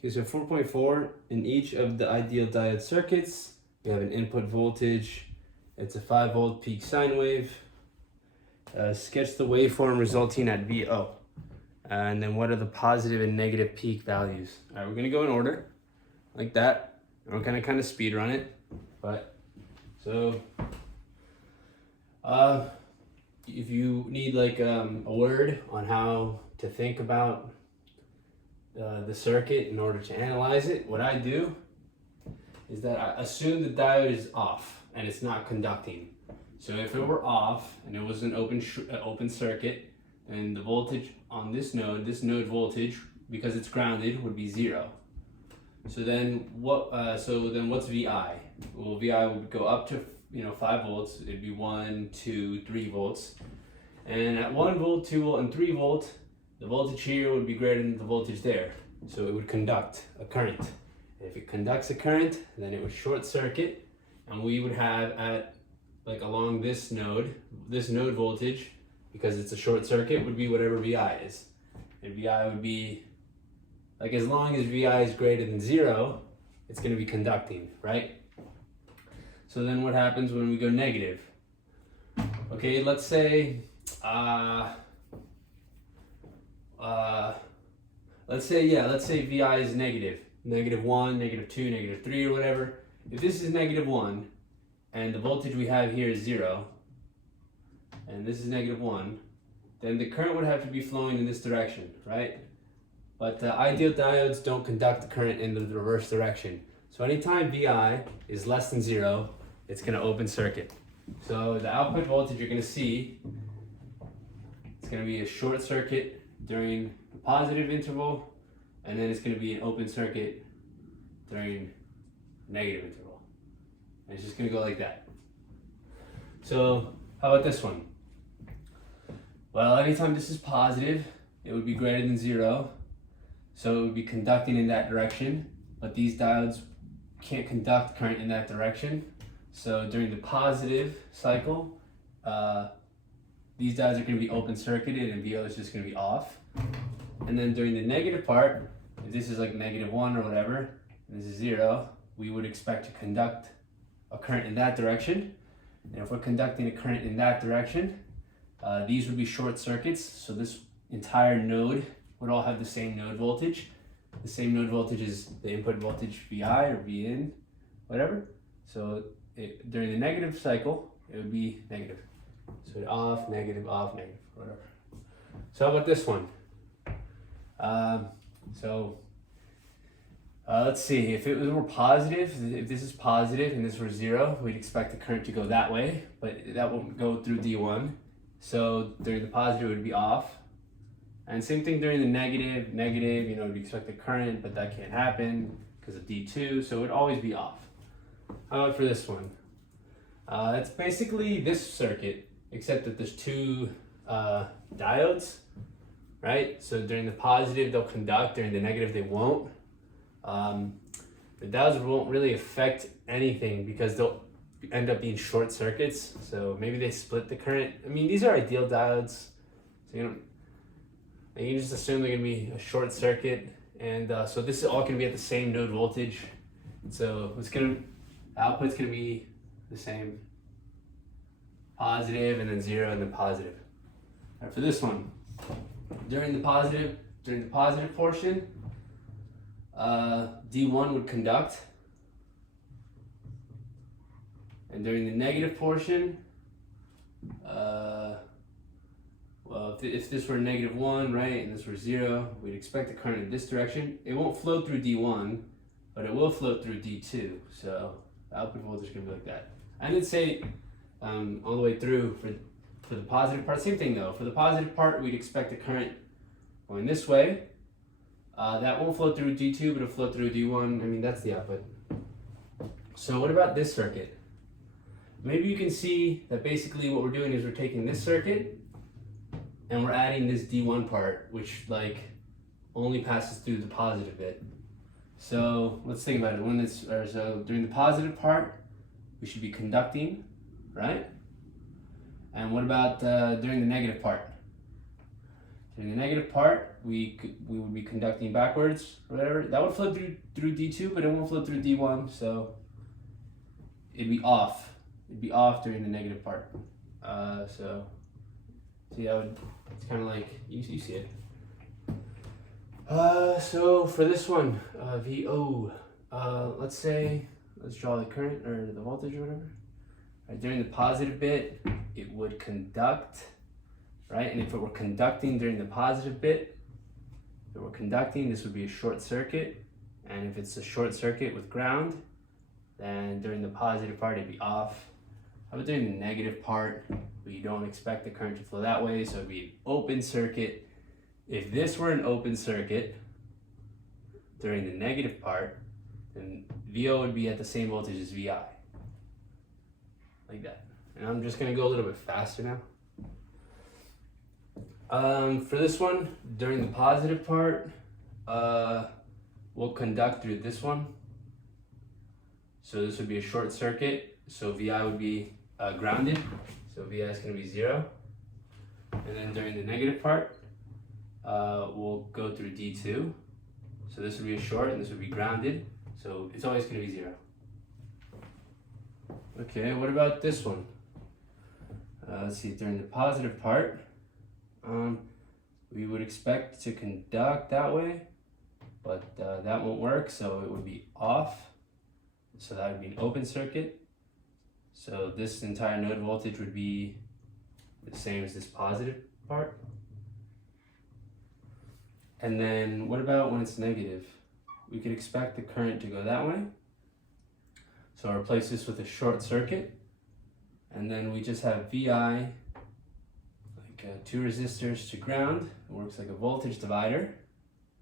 Okay, so 4.4, in each of the ideal diode circuits, we have an input voltage. It's a 5 volt peak sine wave. Sketch the waveform resulting at VO. And then what are the positive and negative peak values? All right, we're gonna go in order, like that. We're gonna kind of speed run it, but so if you need like a word on how to think about the circuit in order to analyze it, what I do is that I assume the diode is off and it's not conducting. So if it were off and it was an open circuit, then the voltage on this node voltage, because it's grounded, would be 0. So then what's VI? Well, VI would go up to 5 volts. It'd be 1, 2, 3 volts. And at 1 volt, 2 volt, and 3 volt, the voltage here would be greater than the voltage there. So it would conduct a current. And if it conducts a current, then it would short circuit, and we would have at along this node voltage, because it's a short circuit, would be whatever VI is. And VI would be, as long as VI is greater than 0, it's going to be conducting, right? So then what happens when we go negative? Okay, let's say VI is negative. -1, -2, -3, or whatever. If this is -1, and the voltage we have here is 0, and this is -1, then the current would have to be flowing in this direction, right? But ideal diodes don't conduct the current in the reverse direction. So anytime VI is less than 0, it's going to open circuit. So the output voltage you're going to see, it's going to be a short circuit during the positive interval, and then it's going to be an open circuit during negative interval. And it's just going to go like that. So how about this one? Well, anytime this is positive, it would be greater than 0. So it would be conducting in that direction, but these diodes can't conduct current in that direction. So during the positive cycle, these diodes are going to be open circuited and VO is just going to be off. And then during the negative part, if this is like -1 or whatever, and this is 0, we would expect to conduct a current in that direction. And if we're conducting a current in that direction, these would be short circuits. So this entire node would all have the same node voltage. The same node voltage is the input voltage VI or VIN, whatever. So during the negative cycle, it would be negative. So off, negative, whatever. So how about this one? Let's see, if it were positive, if this is positive and this were 0, we'd expect the current to go that way, but that won't go through D1. So during the positive, it would be off. And same thing during the negative, we'd expect the current, but that can't happen because of D2, so it would always be off. How about for this one? It's basically this circuit, except that there's 2 diodes, right? So during the positive, they'll conduct, during the negative, they won't. The diodes won't really affect anything because they'll end up being short circuits. So maybe they split the current. I mean, these are ideal diodes, so you can just assume they're gonna be a short circuit, and so this is all gonna be at the same node voltage. So output's gonna be the same, positive, and then 0, and then positive. All right, for this one, during the positive portion, D1 would conduct, and during the negative portion, if this were -1, right, and this were 0, we'd expect the current in this direction. It won't flow through D1, but it will flow through D2. So the output voltage is going to be like that. I didn't say all the way through for the positive part. Same thing though. For the positive part, we'd expect the current going this way. That won't flow through D2, but it'll flow through D1. I mean, that's the output. So what about this circuit? Maybe you can see that basically what we're doing is we're taking this circuit and we're adding this D1 part, which only passes through the positive bit. So let's think about it. So during the positive part, we should be conducting, right? And what about during the negative part? During the negative part, we would be conducting backwards, or whatever. That would flow through D2, but it won't flow through D1, so it'd be off. It'd be off during the negative part. So see how it's kind of like, you see it. So for this one, VO, let's draw the current or the voltage or whatever. Right, during the positive bit, it would conduct, right? And if it were conducting during the positive bit, if it were conducting, this would be a short circuit. And if it's a short circuit with ground, then during the positive part, it'd be off. How about during the negative part, we don't expect the current to flow that way, so it'd be an open circuit. If this were an open circuit during the negative part, then VO would be at the same voltage as VI. Like that. And I'm just gonna go a little bit faster now. For this one, during the positive part, we'll conduct through this one. So this would be a short circuit, so VI would be grounded, so VI is going to be 0. And then during the negative part, we'll go through D2. So this would be a short and this would be grounded, so it's always going to be 0. Okay, what about this one? Let's see, during the positive part, we would expect to conduct that way, but that won't work, so it would be off. So that would be an open circuit. So this entire node voltage would be the same as this positive part. And then what about when it's negative? We could expect the current to go that way. So I'll replace this with a short circuit. And then we just have VI, like 2 resistors to ground. It works like a voltage divider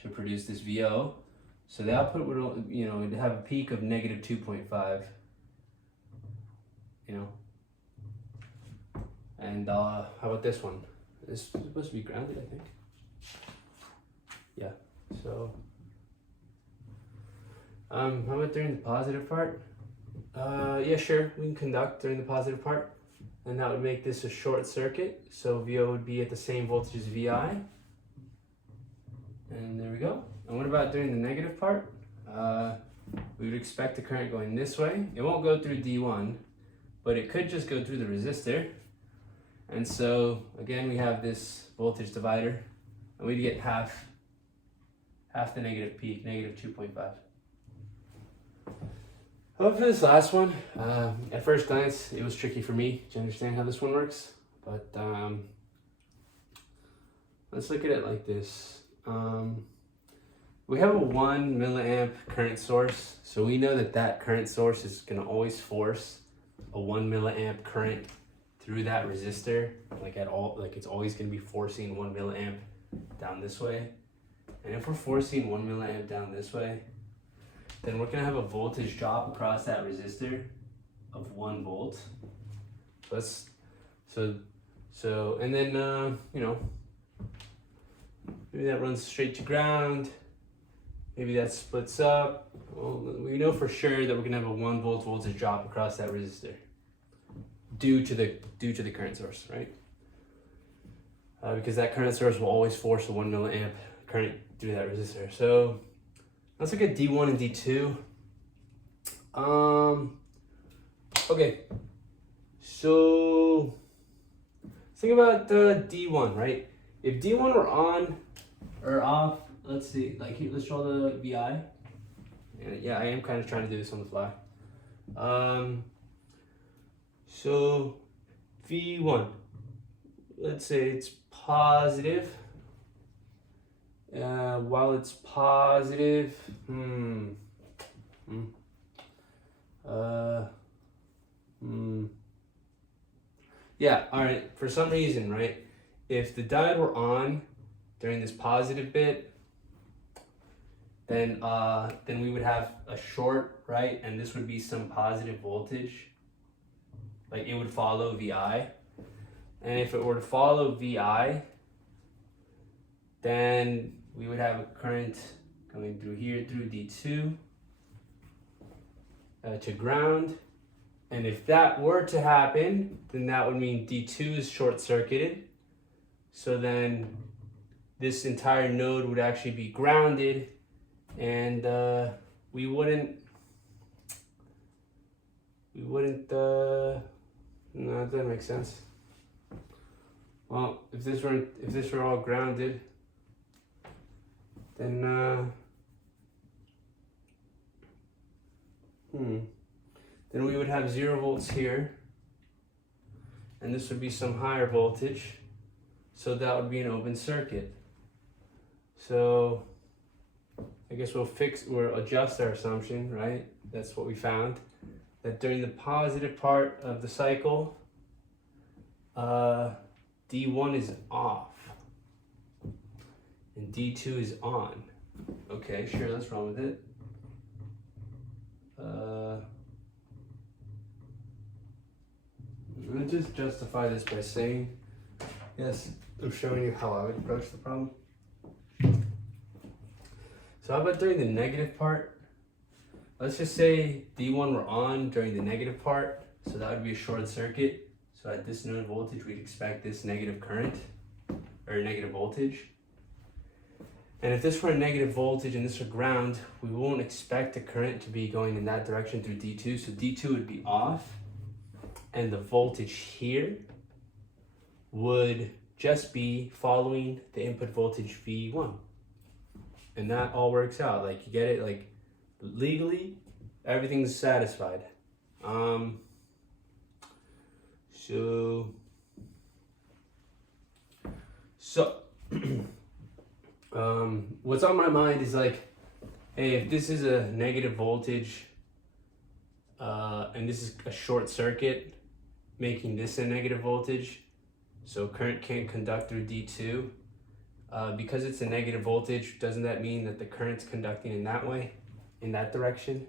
to produce this VO. So the output would, it'd have a peak of negative 2.5, And how about this one? This is supposed to be grounded, I think. Yeah, so. How about during the positive part? Yeah, sure, we can conduct during the positive part. And that would make this a short circuit. So VO would be at the same voltage as VI. And there we go. And what about during the negative part? We would expect the current going this way. It won't go through D1, but it could just go through the resistor. And so, again, we have this voltage divider, and we'd get half the negative peak, negative 2.5. How about for this last one? At first glance, it was tricky for me to understand how this one works, but let's look at it like this. We have a 1 milliamp current source, so we know that current source is going to always force a 1 milliamp current through that resistor, like it's always going to be forcing 1 milliamp down this way. And if we're forcing 1 milliamp down this way, then we're going to have a voltage drop across that resistor of 1 volt. So and then maybe that runs straight to ground. Maybe that splits up. Well, we know for sure that we're gonna have a 1 volt voltage drop across that resistor due to the current source, right? Because that current source will always force a 1 milliamp current through that resistor. So let's look at D1 and D2. Okay, so think about the D1, right? If D1 were on or off, let's see, let's draw the VI. Yeah, I am kind of trying to do this on the fly. So V1, let's say it's positive. While it's positive, yeah, all right, for some reason, right? If the diode were on during this positive bit, then we would have a short, right? And this would be some positive voltage. Like it would follow VI. And if it were to follow VI, then we would have a current coming through here through D2 to ground. And if that were to happen, then that would mean D2 is short circuited. So then this entire node would actually be grounded, and we wouldn't no, that doesn't make sense. Well, if this were all grounded, then then we would have 0 volts here, and this would be some higher voltage, so that would be an open circuit. So I guess we'll adjust our assumption, right? That's what we found, that during the positive part of the cycle, D1 is off and D2 is on. Okay, sure, let's run with it. I'm gonna just justify this by saying, yes, I'm showing you how I would approach the problem. So how about during the negative part? Let's just say D1 were on during the negative part, so that would be a short circuit. So at this node voltage, we'd expect this negative current, or negative voltage. And if this were a negative voltage and this were ground, we won't expect the current to be going in that direction through D2, so D2 would be off, and the voltage here would just be following the input voltage V1. And that all works out, like you get it, like legally, everything's satisfied. What's on my mind is like, hey, if this is a negative voltage, and this is a short circuit, making this a negative voltage, so current can't conduct through D2. Because it's a negative voltage, doesn't that mean that the current's conducting in that way, in that direction?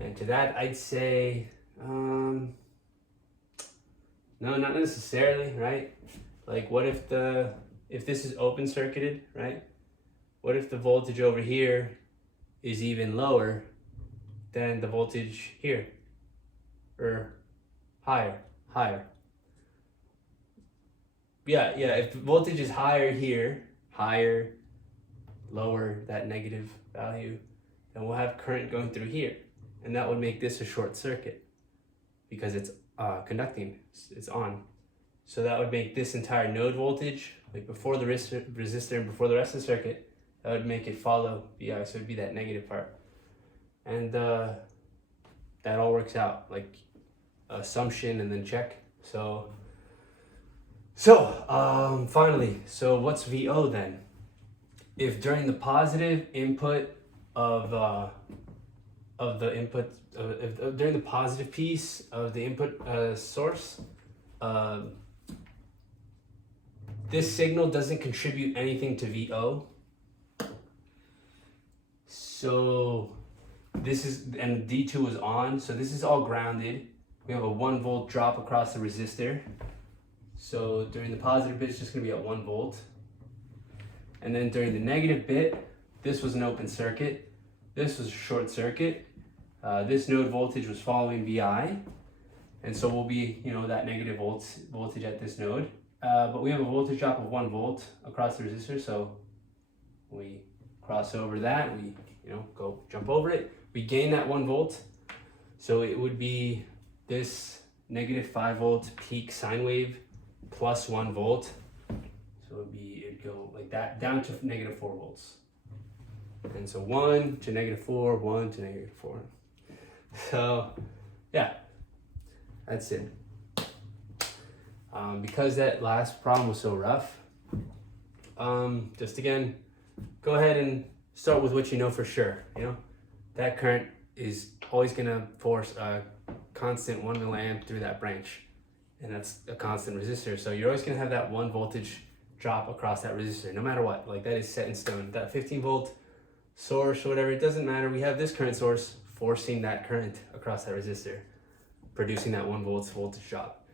And to that, I'd say, no, not necessarily, right? Like, what if this is open circuited, right? What if the voltage over here is even lower than the voltage here, or higher? Yeah, if the voltage is higher here, lower, that negative value, then we'll have current going through here. And that would make this a short circuit because it's conducting, it's on. So that would make this entire node voltage, like before the resistor and before the rest of the circuit, that would make it follow VI, so it'd be that negative part. And that all works out, like assumption and then check. So finally, so what's VO then? If during the positive input during the positive piece of the input source, this signal doesn't contribute anything to VO. So this is, and D2 is on, so this is all grounded. We have a 1 volt drop across the resistor. So during the positive bit, it's just gonna be at 1 volt. And then during the negative bit, this was an open circuit. This was a short circuit. This node voltage was following VI. And so we'll be, that negative voltage at this node. But we have a voltage drop of 1 volt across the resistor. So we cross over that, we, jump over it. We gain that 1 volt. So it would be this negative 5 volt peak sine wave plus 1 volt. So it'd go like that down to negative 4 volts. And so 1 to negative 4, 1 to negative 4. So yeah, that's it. Because that last problem was so rough, just again, go ahead and start with what you know for sure. That current is always gonna force a constant 1 milliamp through that branch, and that's a constant resistor. So you're always gonna have that 1 voltage drop across that resistor, no matter what. Like, that is set in stone. That 15 volt source or whatever, it doesn't matter. We have this current source forcing that current across that resistor, producing that 1 volt's voltage drop.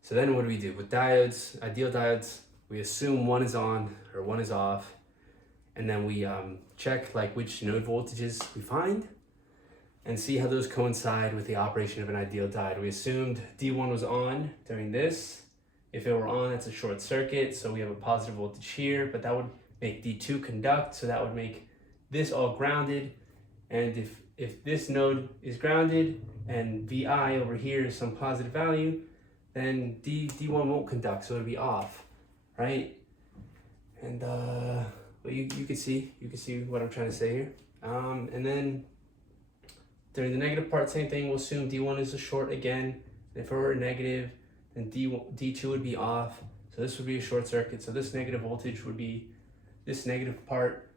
So then what do we do? With diodes, ideal diodes, we assume one is on or one is off, and then we check like which node voltages we find and see how those coincide with the operation of an ideal diode. We assumed D1 was on during this If it were on, that's a short circuit, so we have a positive voltage here, but that would make D2 conduct, so that would make this all grounded. And if this node is grounded and VI over here is some positive value, then D1 won't conduct, so it'll be off, right? And but you can see what I'm trying to say here. And then during the negative part, same thing. We'll assume D1 is a short again. If it were negative, then D2 would be off. So this would be a short circuit. So this negative voltage would be this negative part.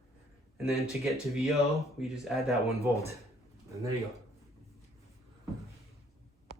And then to get to VO, we just add that 1 volt. And there you go.